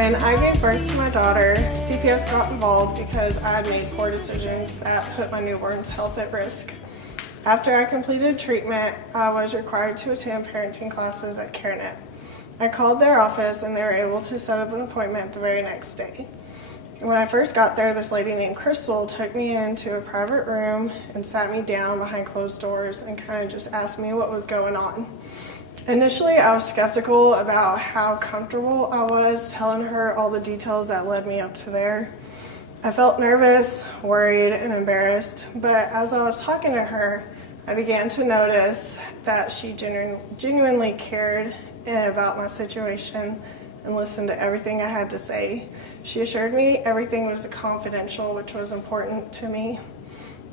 When I gave birth to my daughter, CPS got involved because I had made poor decisions that put my newborn's health at risk. After I completed treatment, I was required to attend parenting classes at CareNet. I called their office and they were able to set up an appointment the very next day. When I first got there, this lady named Crystal took me into a private room and sat me down behind closed doors and kind of just asked me what was going on. Initially, I was skeptical about how comfortable I was telling her all the details that led me up to there. I felt nervous, worried, and embarrassed, but as I was talking to her, I began to notice that she genuinely cared about my situation and listened to everything I had to say. She assured me everything was confidential, which was important to me.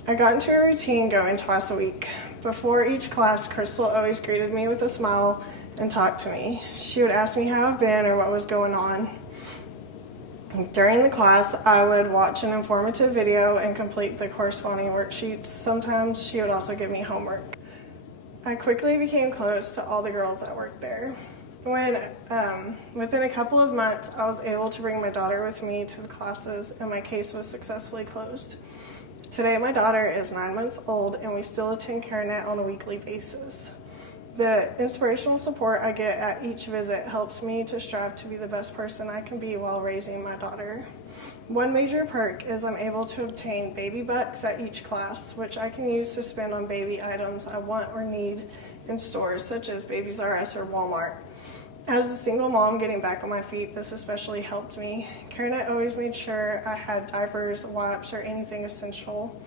I got into a routine going twice a week. Before each class, Crystal always greeted me with a smile and talked to me. She would ask me how I've been or what was going on. During the class, I would watch an informative video and complete the corresponding worksheets. Sometimes she would also give me homework. I quickly became close to all the girls that worked there. Within a couple of months, I was able to bring my daughter with me to the classes, and my case was successfully closed. Today, my daughter is 9 months old, and we still attend CareNet on a weekly basis. The inspirational support I get at each visit helps me to strive to be the best person I can be while raising my daughter. One major perk is I'm able to obtain baby bucks at each class, which I can use to spend on baby items I want or need in stores such as Babies R Us or Walmart. As a single mom getting back on my feet, this especially helped me. CareNet always made sure I had diapers, wipes, or anything essential.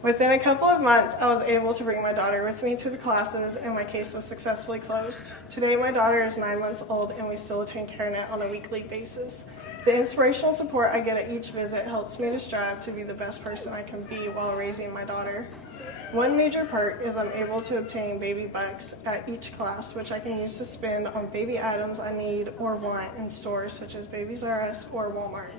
Within a couple of months, I was able to bring my daughter with me to the classes, and my case was successfully closed. Today, my daughter is 9 months old, and we still attend CareNet on a weekly basis. The inspirational support I get at each visit helps me to strive to be the best person I can be while raising my daughter. One major perk is I'm able to obtain baby bucks at each class, which I can use to spend on baby items I need or want in stores such as Babies R Us or Walmart.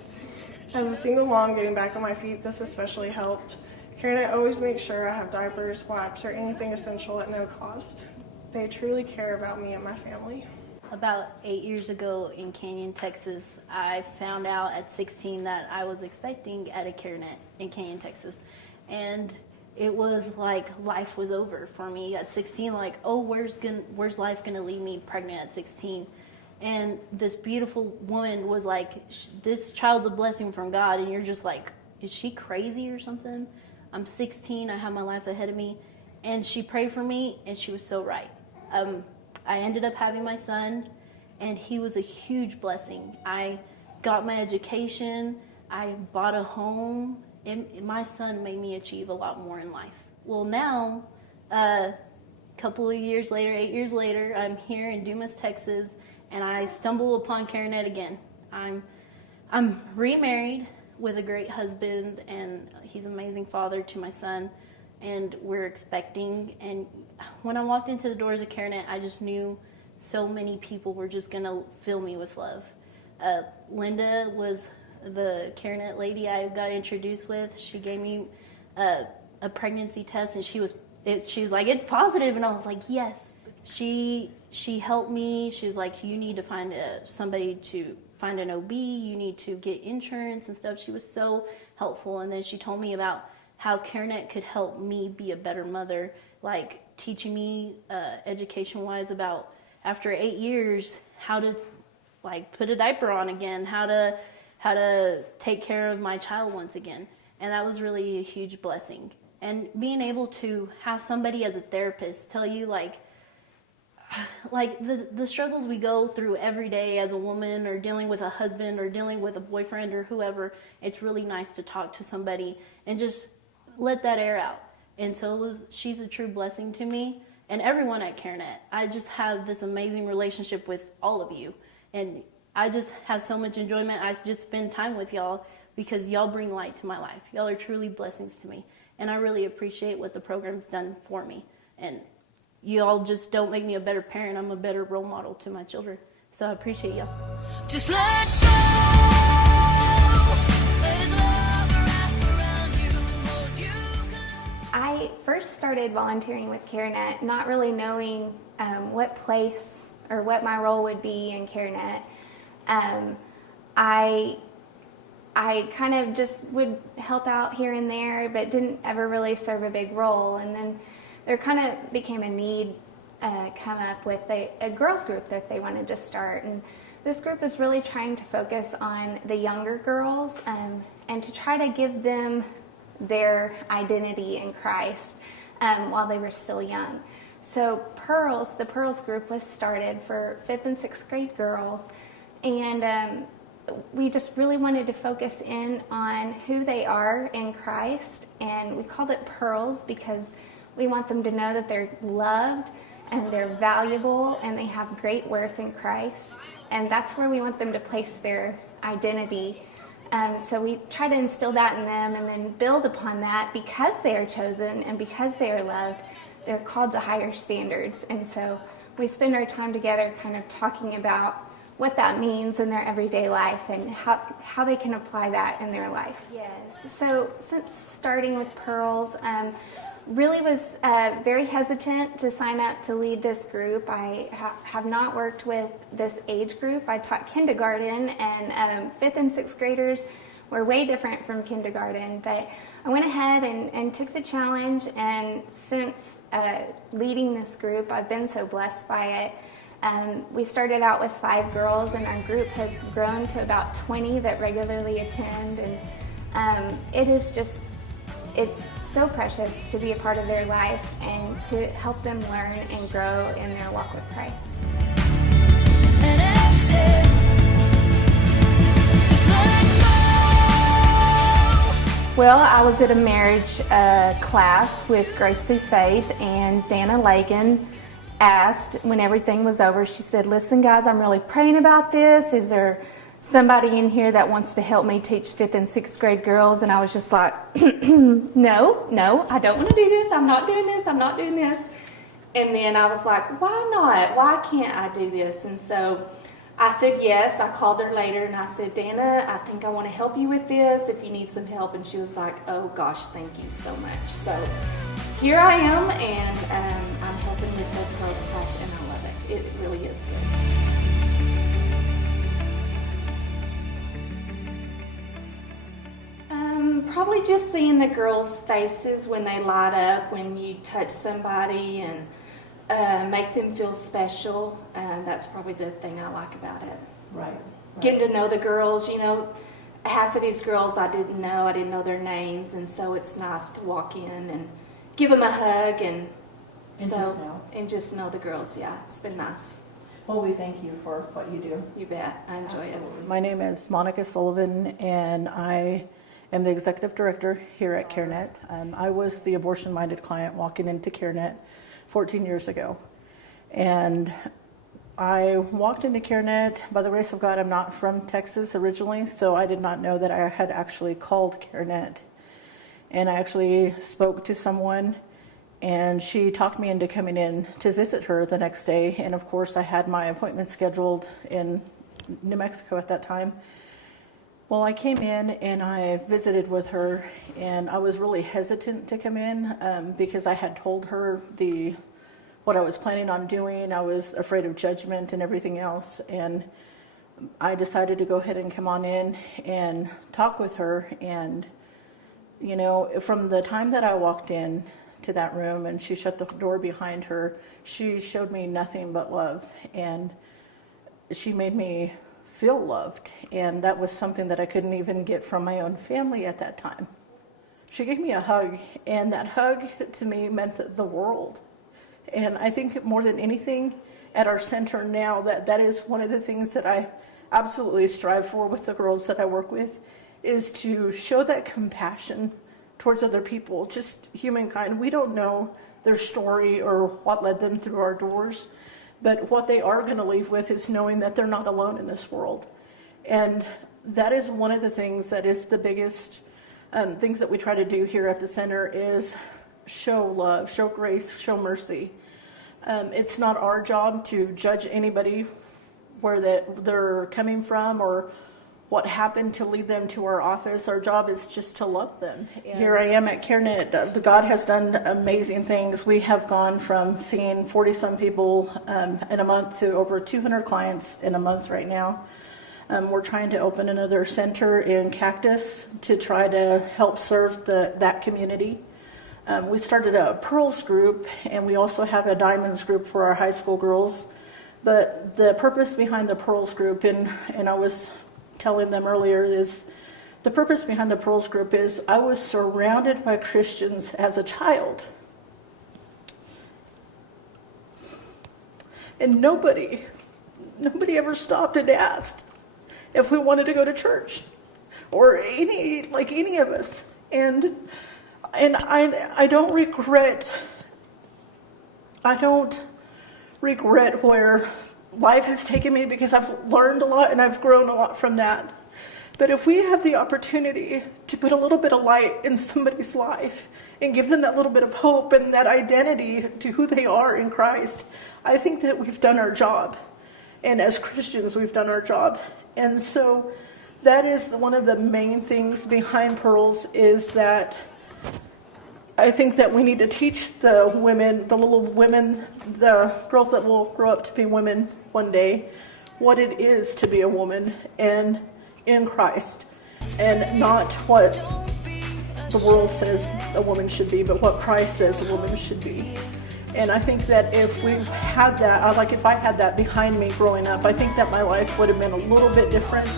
As a single mom getting back on my feet, this especially helped. CareNet always makes sure I have diapers, wipes, or anything essential at no cost. They truly care about me and my family. About 8 years ago in Canyon, Texas, I found out at 16 that I was expecting at a CareNet in Canyon, Texas. And it was like life was over for me at 16, like, oh, where's life gonna leave me pregnant at 16? And this beautiful woman was like, this child's a blessing from God, and you're just like, is she crazy or something? I'm 16, I have my life ahead of me. And she prayed for me, and she was so right. I ended up having my son, and he was a huge blessing. I got my education, I bought a home, and my son made me achieve a lot more in life. Well, now, a couple of years later, 8 years later, I'm here in Dumas, Texas, and I stumble upon CareNet again. I'm remarried with a great husband, and he's an amazing father to my son, and we're expecting. And when I walked into the doors of CareNet, I just knew so many people were just gonna fill me with love. Linda was the CareNet lady I got introduced with. She gave me a pregnancy test, and she was like, it's positive, and I was like, yes. She helped me. She was like, you need to find somebody to find an OB, you need to get insurance and stuff. She was so helpful. And then she told me about how CareNet could help me be a better mother, like teaching me education-wise about, after 8 years, how to like put a diaper on again, how to take care of my child once again. And that was really a huge blessing. And being able to have somebody as a therapist tell you like the struggles we go through every day as a woman, or dealing with a husband, or dealing with a boyfriend, or whoever, it's really nice to talk to somebody and just let that air out. And so she's a true blessing to me and everyone at CareNet. I just have this amazing relationship with all of you, and I just have so much enjoyment. I just spend time with y'all because y'all bring light to my life. Y'all are truly blessings to me, and I really appreciate what the program's done for me. And you all just don't make me a better parent. I'm a better role model to my children. So I appreciate y'all. Just let go. Let his love wrap around you. Hold you close. I first started volunteering with CareNet, not really knowing what place or what my role would be in CareNet. I kind of just would help out here and there, but didn't ever really serve a big role. And then there kind of became a need come up with a girls group that they wanted to start. And this group is really trying to focus on the younger girls and to try to give them their identity in Christ while they were still young. So the Pearls group was started for 5th and 6th grade girls, and we just really wanted to focus in on who they are in Christ, and we called it Pearls because we want them to know that they're loved and they're valuable and they have great worth in Christ, and that's where we want them to place their identity. So we try to instill that in them and then build upon that. Because they are chosen and because they are loved, they're called to higher standards. And so we spend our time together kind of talking about what that means in their everyday life and how they can apply that in their life. Yes. So since starting with Pearls, really was very hesitant to sign up to lead this group. I have not worked with this age group. I taught kindergarten, and 5th and 6th graders were way different from kindergarten. But I went ahead and took the challenge, and since leading this group, I've been so blessed by it. We started out with 5 girls, and our group has grown to about 20 that regularly attend, and it's so precious to be a part of their life and to help them learn and grow in their walk with Christ. And exhale, just let go. Well, I was at a marriage class with Grace Through Faith, and Dana Lagan asked when everything was over, she said, "Listen guys, I'm really praying about this. Is there somebody in here that wants to help me teach 5th and 6th grade girls?" And I was just like, no, I don't want to do this. I'm not doing this. And then I was like, why not? Why can't I do this? And so I said yes. I called her later and I said, "Dana, I think I want to help you with this if you need some help." And she was like, "Oh gosh, thank you so much." So here I am, and I'm helping with the girls class, and I love it. It really is good. Probably just seeing the girls' faces when they light up, when you touch somebody and make them feel special. That's probably the thing I like about it. Right. Getting to know the girls, half of these girls I didn't know their names, and so it's nice to walk in and give them a hug and just know the girls. Yeah, it's been nice. Well, we thank you for what you do. You bet. I enjoy it. My name is Monica Sullivan, and I am the executive director here at CareNet. I was the abortion-minded client walking into CareNet 14 years ago. And I walked into CareNet, by the grace of God. I'm not from Texas originally, so I did not know that I had actually called CareNet. And I actually spoke to someone, and she talked me into coming in to visit her the next day. And of course, I had my appointment scheduled in New Mexico at that time. Well, I came in and I visited with her, and I was really hesitant to come in because I had told her what I was planning on doing. I was afraid of judgment and everything else, and I decided to go ahead and come on in and talk with her. And from the time that I walked in to that room and she shut the door behind her, she showed me nothing but love, and she made me feel loved, and that was something that I couldn't even get from my own family at that time. She gave me a hug, and that hug to me meant the world. And I think more than anything at our center now, that is one of the things that I absolutely strive for with the girls that I work with, is to show that compassion towards other people, just humankind. We don't know their story or what led them through our doors, but what they are going to leave with is knowing that they're not alone in this world. And that is one of the things that is the biggest things that we try to do here at the center, is show love, show grace, show mercy. It's not our job to judge anybody where they're coming from or what happened to lead them to our office. Our job is just to love them. And here I am at CareNet. God has done amazing things. We have gone from seeing 40-some people in a month to over 200 clients in a month right now. We're trying to open another center in Cactus to try to help serve that community. We started a Pearls group, and we also have a Diamonds group for our high school girls. But the purpose behind the Pearls group, and I was telling them earlier, is the purpose behind the Pearls group is I was surrounded by Christians as a child. And nobody ever stopped and asked if we wanted to go to church, or any of us. And I don't regret where life has taken me, because I've learned a lot and I've grown a lot from that. But if we have the opportunity to put a little bit of light in somebody's life and give them that little bit of hope and that identity to who they are in Christ, I think that we've done our job. And as Christians, we've done our job. And so that is one of the main things behind Pearls, is that I think that we need to teach the women, the little women, the girls that will grow up to be women one day, what it is to be a woman and in Christ, and not what the world says a woman should be, but what Christ says a woman should be. And I think that if we had that, if I had that behind me growing up, I think that my life would have been a little bit different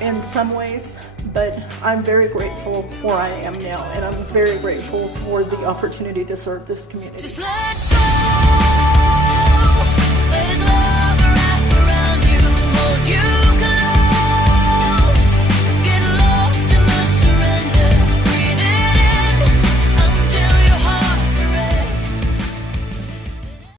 in some ways. But I'm very grateful where I am now, and I'm very grateful for the opportunity to serve this community. Just let